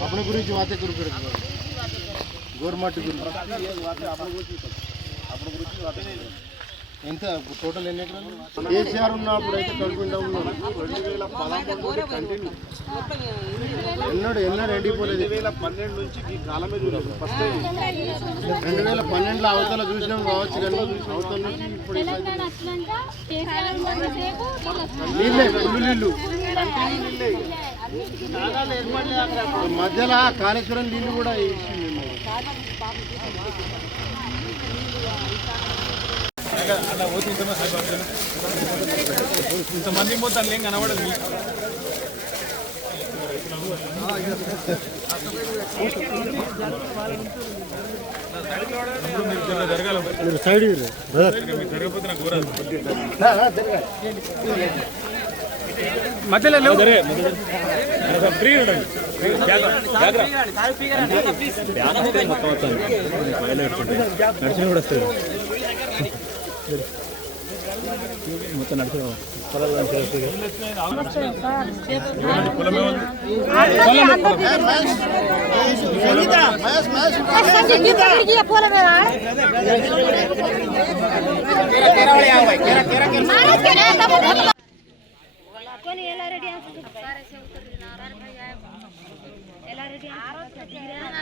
అప్పుడు గురించి વાતે કરું పెడుతున్నారు గవర్నమెంట్ గురించి ఎంత? టోటల్ ఎన్ని ఎకరాలు? కేసీఆర్ ఉన్నప్పుడు అయితే కడుపుండా ఎన్నడు ఎన్నడు ఎండిపోలేదు. రెండు వేల పన్నెండు రెండు పన్నెండులో అవతల చూసినాం కావచ్చు కానీ నుంచి నీళ్ళే నీళ్ళు మధ్యలో కాళేశ్వరం నీళ్ళు కూడా ఇచ్చింది మరి. ఇంతమంది పోతాను ఏం కనబడదు మీరు సైడ్ జరగకపోతే నాకు ఊరాలి. మధ్యలో లేవు. ఫ్రీ ఉండండి నడిచిన కూడా వస్తుంది మొత్తం నడిచిన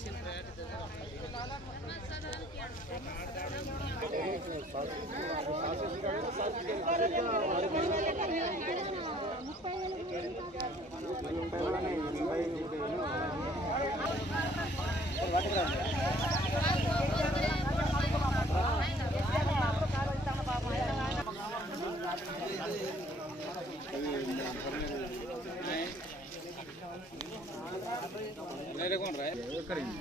Asian Red ಕಡಿಮೆ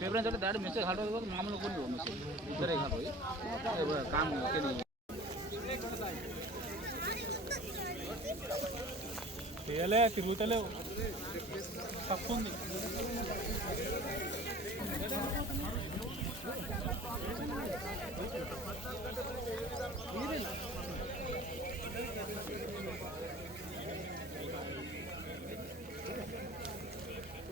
ಪೇಪರ್ ಅಂತ ದಾಡಿ ಮೆಸೇಜ್ ಹಾಕೋದು ಮಾಮೂಲು ಕೊಡಿ ಮೆಸೇಜ್ ಇಬ್ಬರೇ ಹಾಕೋದು ಕಾಮ್ తీయలే తిరుగుతలేవు తప్పు ఉంది Thank you.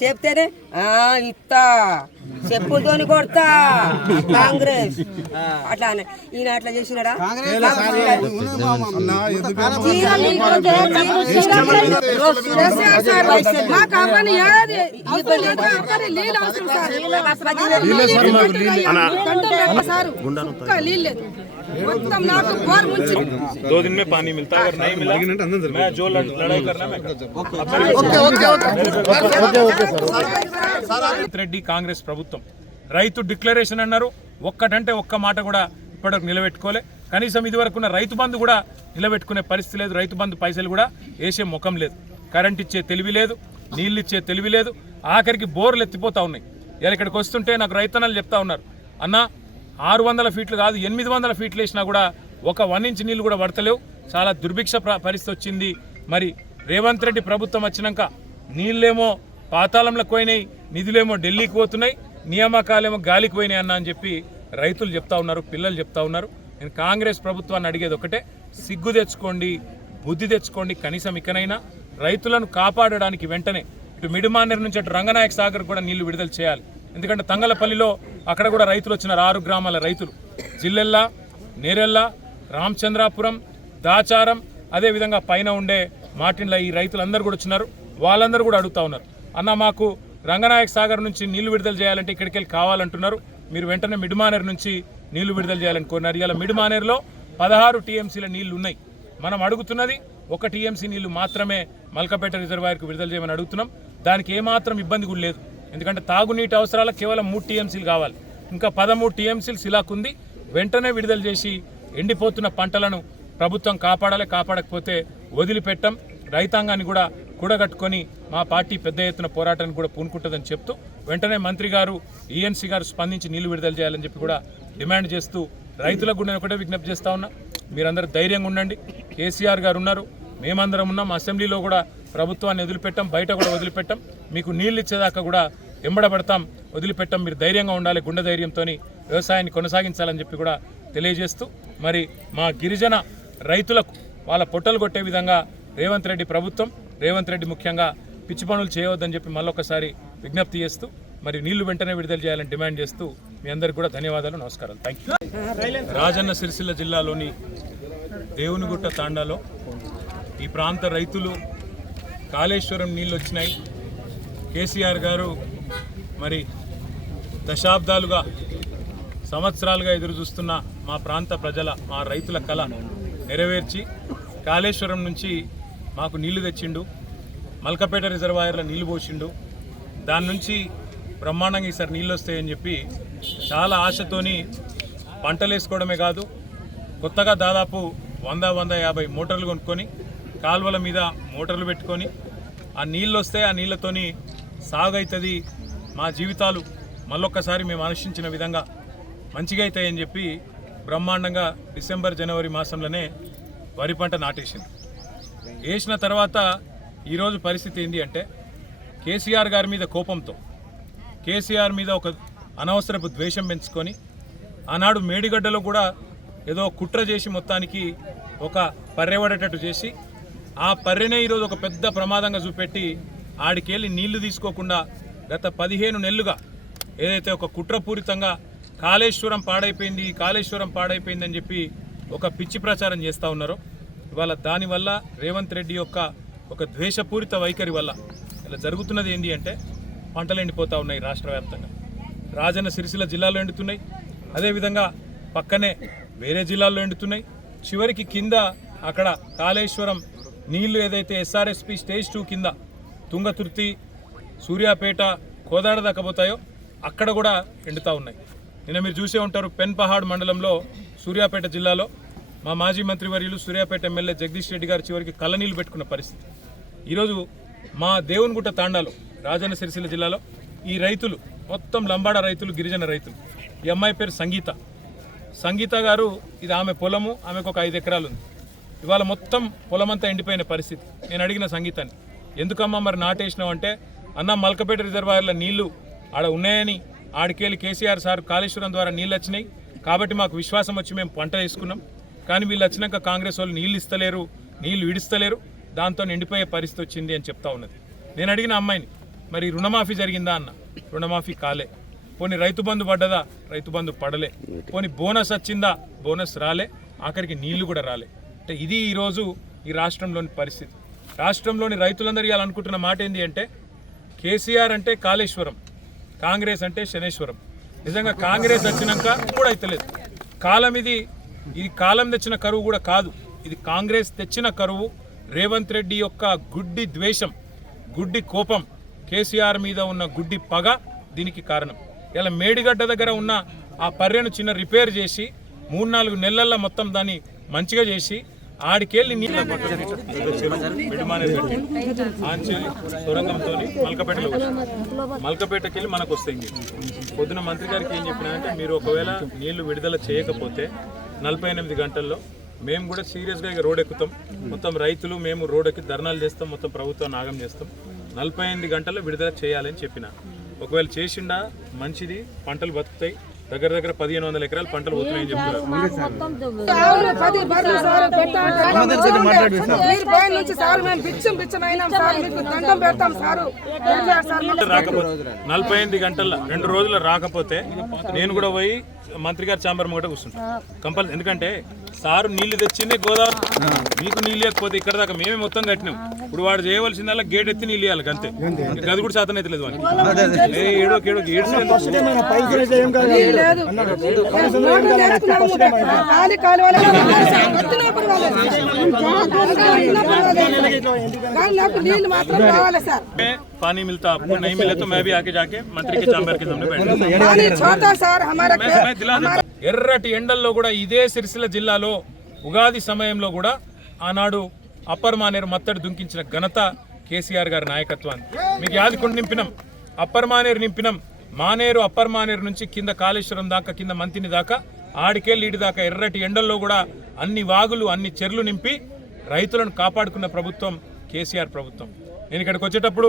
చెప్తేనే? ఆ ఇత్తా. చెప్పులతోని కొడతా. కాంగ్రెస్. అట్లా అనే. ఈయన అట్లా చేసినాడా? दो दिन में पानी मिलता है अगर नहीं मिला मैं जो लड़- लड़ाई करना मैं రేవంత్ రెడ్డి కాంగ్రెస్ ప్రభుత్వం రైతు డిక్లరేషన్ అన్నారు ఒక్కటంటే ఒక్క మాట కూడా ఇప్పటివరకు నిలబెట్టుకోలే కనీసం ఇదివరకు ఉన్న రైతు బంధు కూడా నిలబెట్టుకునే పరిస్థితి లేదు రైతు బంధు పైసలు కూడా వేసే ముఖం లేదు కరెంట్ ఇచ్చే తెలివి లేదు నీళ్ళు ఇచ్చే తెలివి లేదు ఆఖరికి బోర్లు ఎత్తిపోతా ఉన్నాయి ఇలా ఇక్కడికి వస్తుంటే నాకు రైతన్నలు చెప్తా ఉన్నారు అన్న ఆరు వందల ఫీట్లు కాదు ఎనిమిది వందల ఫీట్లు వేసినా కూడా ఒక వన్ ఇంచ్ నీళ్ళు కూడా పడతలేవు. చాలా దుర్భిక్ష పరిస్థితి వచ్చింది. మరి రేవంత్ రెడ్డి ప్రభుత్వం వచ్చినాక నీళ్ళేమో పాతాళంలో పోయినాయి నిధులేమో ఢిల్లీకి పోతున్నాయి నియామకాలేమో గాలికి పోయినాయి అన్న అని చెప్పి రైతులు చెప్తా ఉన్నారు పిల్లలు చెప్తా ఉన్నారు. నేను కాంగ్రెస్ ప్రభుత్వాన్ని అడిగేది ఒకటే సిగ్గు తెచ్చుకోండి బుద్ధి తెచ్చుకోండి కనీసం ఇకనైనా. రైతులను కాపాడడానికి వెంటనే ఇటు మిడిమానేరు నుంచి అటు రంగనాయక సాగర్ కూడా నీళ్ళు విడుదల చేయాలి. ఎందుకంటే తంగలపల్లిలో అక్కడ కూడా రైతులు వచ్చినారు ఆరు గ్రామాల రైతులు. జిల్లెల్లా నేరెల్ల రామచంద్రాపురం దాచారం అదేవిధంగా పైన ఉండే మాటిన్ల ఈ రైతులందరూ కూడా వచ్చినారు. వాళ్ళందరూ కూడా అడుగుతా ఉన్నారు. అన్న మాకు రంగనాయక సాగర్ నుంచి నీళ్ళు విడుదల చేయాలంటే ఇక్కడికి వెళ్ళి కావాలంటున్నారు. మీరు వెంటనే మిడ్మానేర్ నుంచి నీళ్ళు విడుదల చేయాలని కోరినారు. ఇలా మిడిమానేర్లో పదహారు టీఎంసీల నీళ్ళు ఉన్నాయి. మనం అడుగుతున్నది ఒక టీఎంసీ నీళ్ళు మాత్రమే మల్కపేట రిజర్వాయర్కు విడుదల చేయమని అడుగుతున్నాం. దానికి ఏమాత్రం ఇబ్బంది కూడా లేదు. ఎందుకంటే తాగునీటి అవసరాలకు కేవలం మూడు టీఎంసీలు కావాలి. ఇంకా పదమూడు టీఎంసీలు శిలాకుంది వెంటనే విడుదల చేసి ఎండిపోతున్న పంటలను ప్రభుత్వం కాపాడాలి కాపాడకపోతే వదిలిపెట్టం. రైతాంగాన్ని కూడా కూడగట్టుకొని మా పార్టీ పెద్ద ఎత్తున పోరాటానికి కూడా పూనుకుంటుందని చెప్తూ వెంటనే మంత్రి గారు ఈఎన్సీ గారు స్పందించి నీళ్ళు విడుదల చేయాలని చెప్పి కూడా డిమాండ్ చేస్తూ రైతులకు కూడా నేను ఒకటే విజ్ఞప్తి చేస్తా ఉన్నా. మీరందరూ ధైర్యంగా ఉండండి. కేసీఆర్ గారు ఉన్నారు. మేమందరం ఉన్నాం. అసెంబ్లీలో కూడా ప్రభుత్వాన్ని వదిలిపెట్టాం బయట కూడా వదిలిపెట్టాం. మీకు నీళ్ళు ఇచ్చేదాకా కూడా ఎంబడబడతాం. వదిలిపెట్టాం మీరు ధైర్యంగా ఉండాలి గుండె ధైర్యంతో వ్యవసాయాన్ని కొనసాగించాలని చెప్పి కూడా తెలియజేస్తూ మరి మా గిరిజన రైతులకు వాళ్ళ పొట్టలు కొట్టే విధంగా రేవంత్ రెడ్డి ప్రభుత్వం రేవంత్ రెడ్డి ముఖ్యంగా పిచ్చి పనులు చేయవద్దని చెప్పి మళ్ళొకసారి విజ్ఞప్తి చేస్తూ మరి నీళ్ళు వెంటనే విడుదల చేయాలని డిమాండ్ చేస్తూ మీ అందరికీ కూడా ధన్యవాదాలు నమస్కారాలు. థ్యాంక్ యూ రాజన్న సిరిసిల్ల జిల్లాలోని దేవునిగుట్ట తాండాలో ఈ ప్రాంత రైతులు కాళేశ్వరం నీళ్ళు వచ్చినాయి. కేసీఆర్ గారు మరి దశాబ్దాలుగా సంవత్సరాలుగా ఎదురు చూస్తున్న మా ప్రాంత ప్రజల మా రైతుల కళ నెరవేర్చి కాళేశ్వరం నుంచి మాకు నీళ్ళు తెచ్చిండు. మల్కపేట రిజర్వాయర్లో నీళ్ళు పోసిండు. దాని నుంచి బ్రహ్మాండంగా ఈసారి నీళ్ళు వస్తాయని చెప్పి చాలా ఆశతోని పంటలు వేసుకోవడమే కాదు కొత్తగా దాదాపు వంద వంద యాభై మోటార్లు కొనుక్కొని కాలువల మీద మోటార్లు పెట్టుకొని ఆ నీళ్ళు వస్తే ఆ నీళ్ళతోని సాగు అవుతుంది మా జీవితాలు. మళ్ళొక్కసారి మేము ఆలోచించిన విధంగా మంచిగా అవుతాయని చెప్పి బ్రహ్మాండంగా డిసెంబర్ జనవరి మాసంలోనే వరి పంట నాటేసింది వేసిన తర్వాత ఈరోజు పరిస్థితి ఏంటి అంటే కేసీఆర్ గారి మీద కోపంతో కేసీఆర్ మీద ఒక అనవసరపు ద్వేషం పెంచుకొని ఆనాడు మేడిగడ్డలో కూడా ఏదో కుట్ర చేసి మొత్తానికి ఒక పర్రెవడేటట్టు చేసి ఆ పర్రెనే ఈరోజు ఒక పెద్ద ప్రమాదంగా చూపెట్టి ఆడికెళ్ళి నీళ్ళు తీసుకోకుండా గత పదిహేను నెలలుగా ఏదైతే ఒక కుట్రపూరితంగా కాళేశ్వరం పాడైపోయింది కాళేశ్వరం పాడైపోయిందని చెప్పి ఒక పిచ్చి ప్రచారం చేస్తూ ఉన్నారో. ఇవాళ దానివల్ల రేవంత్ రెడ్డి యొక్క ఒక ద్వేషపూరిత వైఖరి వల్ల ఇలా జరుగుతున్నది ఏంటి అంటే పంటలు ఎండిపోతూ ఉన్నాయి రాష్ట్ర వ్యాప్తంగా. రాజన్న సిరిసిల్ల జిల్లాలో ఎండుతున్నాయి. అదేవిధంగా పక్కనే వేరే జిల్లాల్లో ఎండుతున్నాయి. చివరికి కింద అక్కడ కాళేశ్వరం నీళ్ళు ఏదైతే ఎస్ఆర్ఎస్పి స్టేజ్ టూ కింద తుంగతుర్తి సూర్యాపేట కోదాడ దాకా పోతాయో అక్కడ కూడా ఎండుతూ ఉన్నాయి. నిన్న మీరు చూసే ఉంటారు పెన్ పహాడ్ మండలంలో సూర్యాపేట జిల్లాలో మా మాజీ మంత్రి వర్యులు సూర్యాపేట ఎమ్మెల్యే జగదీష్ రెడ్డి గారి చివరికి కళ్ళనీళ్ళు పెట్టుకున్న పరిస్థితి. ఈరోజు మా దేవునిగుట్ట తాండాలో రాజన్న సిరిసిల్ల జిల్లాలో ఈ రైతులు మొత్తం లంబాడ రైతులు గిరిజన రైతులు. ఈ అమ్మాయి పేరు సంగీత. సంగీత గారు ఇది ఆమె పొలము ఆమెకు ఒక ఐదు ఎకరాలు ఉంది. ఇవాళ మొత్తం పొలమంతా ఎండిపోయిన పరిస్థితి. నేను అడిగిన సంగీతాన్ని. ఎందుకమ్మా మరి నాటేసినావు అంటే అన్న మల్కపేట రిజర్వాయర్ల నీళ్ళు ఆడ ఉన్నాయని ఆడికెళ్ళి కేసీఆర్ సార్ కాళేశ్వరం ద్వారా నీళ్ళు వచ్చినాయి కాబట్టి మాకు విశ్వాసం వచ్చి మేము పంట వేసుకున్నాం. కానీ వీళ్ళు వచ్చినాక కాంగ్రెస్ వాళ్ళు నీళ్ళు ఇస్తలేరు నీళ్ళు విడిస్తలేరు. దాంతో ఎండిపోయే పరిస్థితి వచ్చింది అని చెప్తా ఉన్నది. నేను అడిగిన అమ్మాయిని మరి రుణమాఫీ జరిగిందా అన్న? రుణమాఫీ కాలే. పోనీ రైతు బంధు పడ్డదా? రైతు బంధు పడలే. పోనీ బోనస్ వచ్చిందా? బోనస్ రాలే. ఆఖరికి నీళ్ళు కూడా రాలే. అంటే ఇది ఈరోజు ఈ రాష్ట్రంలోని పరిస్థితి. రాష్ట్రంలోని రైతులందరూ ఇవాళ అనుకుంటున్న మాట ఏంటి అంటే కేసీఆర్ అంటే కాళేశ్వరం కాంగ్రెస్ అంటే శనేశ్వరం. నిజంగా కాంగ్రెస్ వచ్చినాక కూడా అయితలేదు. కాలం ఇది ఇది కాలం తెచ్చిన కరువు కూడా కాదు. ఇది కాంగ్రెస్ తెచ్చిన కరువు రేవంత్ రెడ్డి యొక్క గుడ్డి ద్వేషం గుడ్డి కోపం కేసీఆర్ మీద ఉన్న గుడ్డి పగ దీనికి కారణం. ఇలా మేడిగడ్డ దగ్గర ఉన్న ఆ పర్రెను చిన్న రిపేర్ చేసి మూడు నాలుగు నెలల్లో మొత్తం దాన్ని మంచిగా చేసి ఆడికెళ్ళి నీళ్ళ సొరంగంతో మల్కపేటలో మల్కపేటకి వెళ్ళి మనకు వస్తాయి పొద్దున మంత్రి గారికి ఏం చెప్పినారంటే మీరు ఒకవేళ నీళ్ళు విడుదల చేయకపోతే నలభై ఎనిమిది గంటల్లో మేము కూడా సీరియస్గా ఇక రోడ్ ఎక్కుతాం. మొత్తం రైతులు మేము రోడ్ ఎక్కి ధర్నాలు చేస్తాం. మొత్తం ప్రభుత్వం నాగం చేస్తాం. నలభై ఎనిమిది గంటల్లో విడుదల చేయాలని చెప్పిన. ఒకవేళ చేసిండా మంచిది పంటలు బతుకుతాయి. దగ్గర దగ్గర పదిహేను వందల ఎకరాలు పంటలు పోతున్నాయని చెప్తున్నారు? రాకపోతే నలభై ఎనిమిది గంటల రెండు రోజులు రాకపోతే నేను కూడా పోయి మంత్రి గారి చాంబర్ ముంగట కూర్చుంటా. కంపల్ ఎందుకంటే సారు నీళ్లు తెచ్చిందే గోదావరి మీకు నీళ్ళు ఇవ్వకపోతే ఇక్కడ దాకా మేమే మొత్తం కట్టినాం ఇప్పుడు వాడు చేయవలసిందల్లా గేట్ ఎత్తి నీళ్ళు ఇవ్వాలి అంతే గది కూడా శాతం అయితే లేదు వానికి ఏ ఏడో ఏడో ఏడ్స్ లేదు మోటార్ నేర్చుకున్నాము. ఖాళీ కాలువలో వచ్చినప్పుడు వాళ్ళే. కానీ నాకు నీళ్లు మాత్రం కావాలి సార్ पानी मिलता आपको नहीं मिले तो मैं भी आके जाके मंत्री के चांबर के सामने बैठ पानी छोटा సార్ हमारा मैं- मैं दिला देता. ఎర్రటి ఎండల్లో కూడా ఇదే సిరిసిల్ల జిల్లాలో ఉగాది సమయంలో కూడా ఆనాడు అప్పర్ మానేరు మత్తడి దుంకించిన ఘనత కేసీఆర్ గారి నాయకత్వాన్ని. మీకు యాదికొండ నింపినాం? అప్పర్ మానేరు నింపినాం. మానేరు అప్పర్ మానేరు నుంచి కింద కాళేశ్వరం దాకా కింద మంతిని దాకా ఆడికే లీడి దాకా ఎర్రటి ఎండల్లో కూడా అన్ని వాగులు అన్ని చెర్లు నింపి రైతులను కాపాడుకున్న ప్రభుత్వం కేసీఆర్ ప్రభుత్వం. నేను ఇక్కడికి వచ్చేటప్పుడు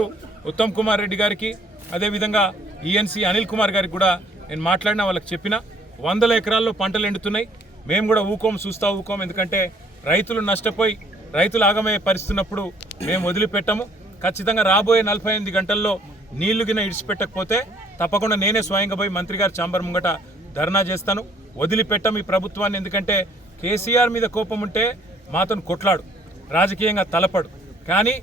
ఉత్తమ్ కుమార్ రెడ్డి గారికి అదేవిధంగా ఈఎన్సీ అనిల్ కుమార్ గారికి కూడా నేను మాట్లాడిన వాళ్ళకి చెప్పిన వందల ఎకరాల్లో పంటలు ఎండుతున్నాయి. మేము కూడా ఊకోం చూస్తా ఊకోం. ఎందుకంటే రైతులు నష్టపోయి రైతులు ఆగమయ్యే పరిస్థితున్నప్పుడు మేము వదిలిపెట్టము. ఖచ్చితంగా రాబోయే నలభై ఎనిమిది గంటల్లో నీళ్ళు గిన ఇడిచిపెట్టకపోతే తప్పకుండా నేనే స్వయంగా పోయి మంత్రి గారి చాంబర్ ముంగట ధర్నా చేస్తాను. వదిలిపెట్టం ఈ ప్రభుత్వాన్ని. ఎందుకంటే కేసీఆర్ మీద కోపం ఉంటే మాతను కొట్లాడు రాజకీయంగా తలపడు. కానీ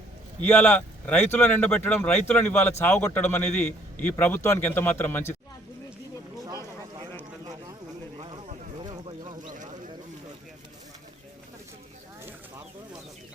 ఇవాళ రైతులను ఎండబెట్టడం రైతులను ఇవాళ చావగొట్టడం అనేది ఈ ప్రభుత్వానికి ఎంత మాత్రం మంచిది.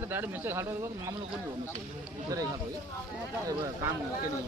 ડાયરેક્ટ મેસેજ હાલો મામલો કર્યો મેસેજ દરેક હાલો કામ કે